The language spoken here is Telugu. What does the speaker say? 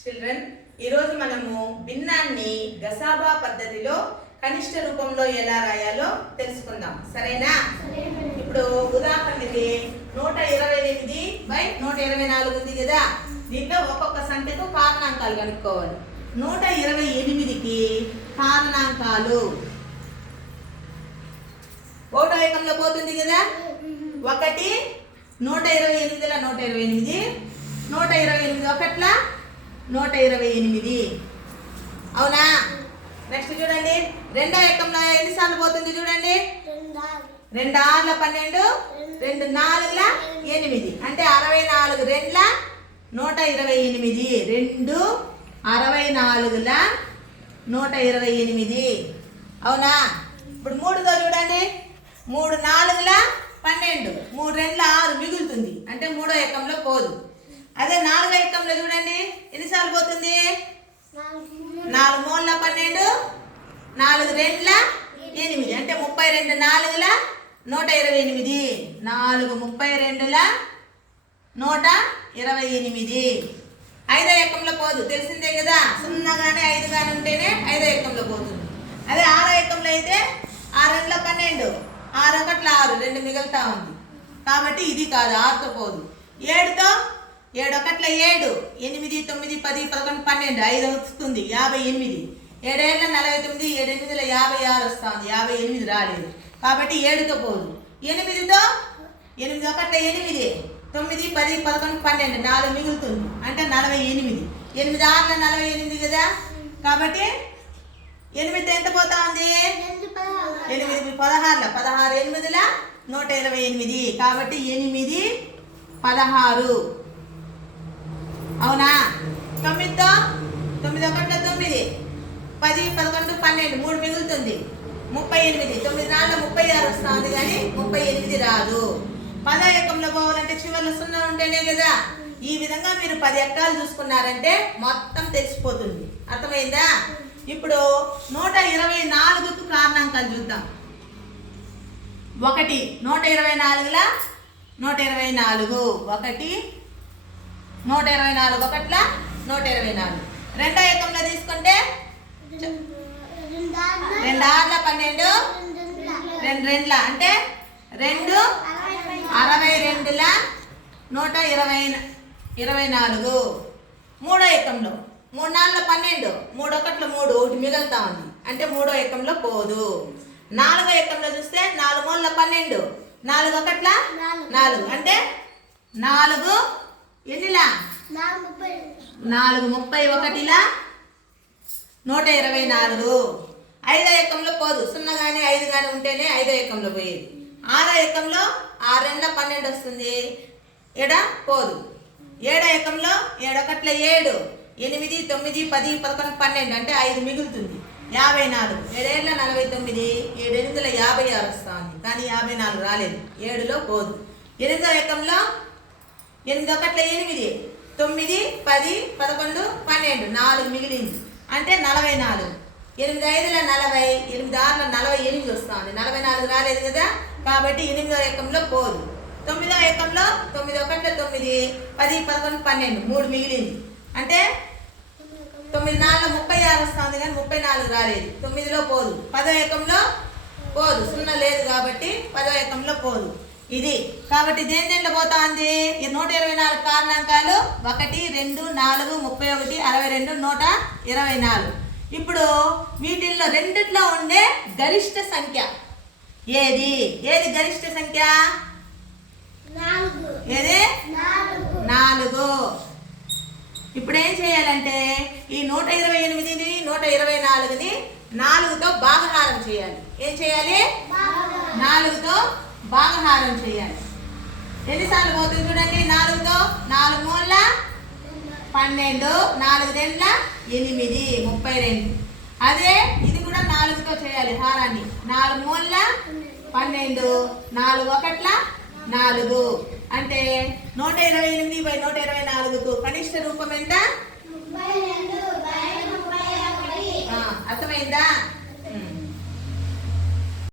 చిల్డ్రన్ ఈరోజు మనము భిన్నాన్ని గసాబా పద్ధతిలో కనిష్ట రూపంలో ఎలా రాయాలో తెలుసుకుందాం. సరేనా? ఇప్పుడు ఉదాహరణకి నూట ఇరవై ఎనిమిది బై నూట ఇరవై నాలుగు ఉంది కదా. దీంట్లో ఒక్కొక్క సంఖ్యకు కారణాంకాలు కనుక్కోవాలి. నూట ఇరవై ఎనిమిదికి కారణాంకాలు. ఒకటో ఏకంలో పోతుంది కదా. ఒకటి నూట ఇరవై ఎనిమిదిల నూట ఇరవై ఎనిమిది. నూట ఇరవై ఎనిమిది ఒకట్ల? నూట ఇరవై ఎనిమిది. అవునా? నెక్స్ట్ చూడండి. రెండో ఏకంలో ఎన్నిసార్లు పోతుంది చూడండి? రెండు ఆరుల పన్నెండు రెండు నాలుగుల ఎనిమిది. అంటే అరవై నాలుగు రెండ్ల నూట ఇరవై ఎనిమిది. రెండు అరవై నాలుగుల నూట ఇరవై ఎనిమిది. అవునా? ఇప్పుడు మూడుతో చూడండి. మూడు నాలుగుల పన్నెండు. మూడు రెండ్ల ఆరు మిగులుతుంది. అంటే మూడో ఏకంలో పోదు. అదే నాలుగో ఏకంలో చూడండి. ఎన్నిసార్లు పోతుంది? నాలుగు మూడుల పన్నెండు? నాలుగు రెండ్ల? ఎనిమిది. అంటే ముప్పై రెండు నాలుగుల? నూట ఇరవై ఎనిమిది. నాలుగు ముప్పై రెండుల? నూట ఇరవై ఎనిమిది. ఐదో ఎక్కంలో పోదు. తెలిసిందే కదా? సున్నాగానే ఐదు కానీ ఉంటేనే ఐదో ఎక్కంలో పోతుంది. అదే ఆరో ఎక్కంలో అయితే ఆరు రెండుల పన్నెండు. ఆరు ఒకట్ల ఆరు. రెండు మిగులుతా ఉంది. కాబట్టి ఇది కాదు. ఆరుతో పోదు. ఏడుతో? ఏడు ఒకట్ల ఏడు ఎనిమిది తొమ్మిది పది పదకొండు పన్నెండు ఐదు వస్తుంది యాభై ఎనిమిది. ఏడేళ్ళ నలభై తొమ్మిది ఏడెనిమిదిలో యాభై ఆరు వస్తుంది యాభై ఎనిమిది రాలేదు. కాబట్టి ఏడుతో పోదు. ఎనిమిదితో? ఎనిమిది ఒకట్ల ఎనిమిది తొమ్మిది పది పదకొండు పన్నెండు నాలుగు మిగులుతుంది. అంటే నలభై ఎనిమిది. ఎనిమిది ఆరుల నలభై ఎనిమిది కదా? కాబట్టి ఎనిమిది ఎంత పోతా ఉంది ఎనిమిది పదహారుల పదహారు ఎనిమిదిల నూట ఇరవై ఎనిమిది. కాబట్టి ఎనిమిది పదహారు. అవునా? తొమ్మిదితో? తొమ్మిది ఒకటిలో తొమ్మిది. పది పదకొండు పన్నెండు. మూడు మిగులుతుంది. ముప్పై ఎనిమిది. తొమ్మిది నాలుగు ముప్పై ఆరు వస్తుంది కానీ ముప్పై ఎనిమిది రాదు. పద ఎక్కంలో పోవాలంటే చివరిలో సున్నా ఉంటేనే కదా. ఈ విధంగా మీరు పది ఎకరాలు చూసుకున్నారంటే మొత్తం తెలిసిపోతుంది. అర్థమైందా? ఇప్పుడు నూట ఇరవై నాలుగుకు కారణాంకాలు చూద్దాం. ఒకటి నూట ఇరవై నాలుగుల? నూట ఇరవై నాలుగు. ఒకటి నూట ఇరవై నాలుగు ఒకట్ల నూట ఇరవై నాలుగు. రెండో ఏకంలో తీసుకుంటే రెండు ఆరుల పన్నెండు? రెండు రెండుల. అంటే రెండు అరవై రెండుల నూట ఇరవై ఇరవై నాలుగు. మూడో ఏకంలో. మూడు నాలుగుల పన్నెండు. మూడు ఒకట్ల మూడు. ఒకటి మిగులుతా ఉంది. అంటే మూడో ఏకంలో పోదు. నాలుగో ఏకంలో చూస్తే నాలుగు మూడుల పన్నెండు. నాలుగు ఒకట్ల నాలుగు. అంటే నాలుగు ఎన్నిలా? నాలుగు ముప్పై ఒకటిలా? నూట ఇరవై నాలుగు. ఐదో ఎక్కంలో పోదు. సున్నా కానీ ఐదు కానీ ఉంటేనే ఐదో ఎక్కంలో పోయేది. ఆరో ఎక్కంలో ఆరు పన్నెండు వస్తుంది. ఎడ పోదు. ఏడో ఎక్కంలో ఏడొకట్ల ఏడు. ఎనిమిది తొమ్మిది పది పదకొండు పన్నెండు అంటే ఐదు మిగులుతుంది. యాభై నాలుగు. ఏడేళ్ళ నలభై తొమ్మిది. ఏడెనిమిదిల యాభై ఆరు వస్తుంది. కానీ యాభై నాలుగు రాలేదు. ఏడులో పోదు. ఎనిమిదో ఎకంలో ఎనిమిది ఒకట్ల ఎనిమిది తొమ్మిది పది పదకొండు పన్నెండు నాలుగు మిగిలింది. అంటే నలభై నాలుగు. ఎనిమిది ఐదుల నలభై ఎనిమిది ఆరుల నలభై ఎనిమిది వస్తుంది. నలభై నాలుగు రాలేదు కదా కాబట్టి ఎనిమిదో ఏకంలో పోదు. తొమ్మిదో ఏకంలో తొమ్మిది ఒకట్ల తొమ్మిది పది పదకొండు పన్నెండు మూడు మిగిలింది. అంటే తొమ్మిది నాలుగు ముప్పై ఆరు వస్తుంది కానీ ముప్పై నాలుగు రాలేదు. తొమ్మిదిలో పోదు. పదో ఏకంలో పోదు. సున్నా లేదు కాబట్టి పదో ఏకంలో పోదు. ఇది. కాబట్టి దేని దేంట్లో ఈ నూట ఇరవై నాలుగు కారణాంకాలు ఒకటి రెండు నాలుగు ముప్పై ఒకటి అరవై రెండు నూట ఇరవై నాలుగు. ఇప్పుడు వీటిల్లో రెండిట్లో ఉండే గరిష్ట సంఖ్య. ఏది? ఏది గరిష్ట సంఖ్య? ఏది? నాలుగు. ఇప్పుడు ఏం చేయాలంటే ఈ నూట ఇరవై ఎనిమిదిని నూట ఇరవై నాలుగుని నాలుగుతో భాగహారం చేయాలి. ఏం చేయాలి? నాలుగుతో భాగహారం చేయాలి. ఎన్నిసార్లు పోతుంది చూడండి? నాలుగుతో నాలుగు మూల పన్నెండు నాలుగు రెండ్ల ఎనిమిది ముప్పై రెండు. అదే ఇది కూడా నాలుగుతో చేయాలి హారాన్ని. నాలుగు మూల పన్నెండు. నాలుగు ఒకట్ల? నాలుగు. అంటే నూట ఇరవై ఎనిమిది బై నూట ఇరవై నాలుగుకు కనిష్ట రూపం ఎంత? అర్థమైందా?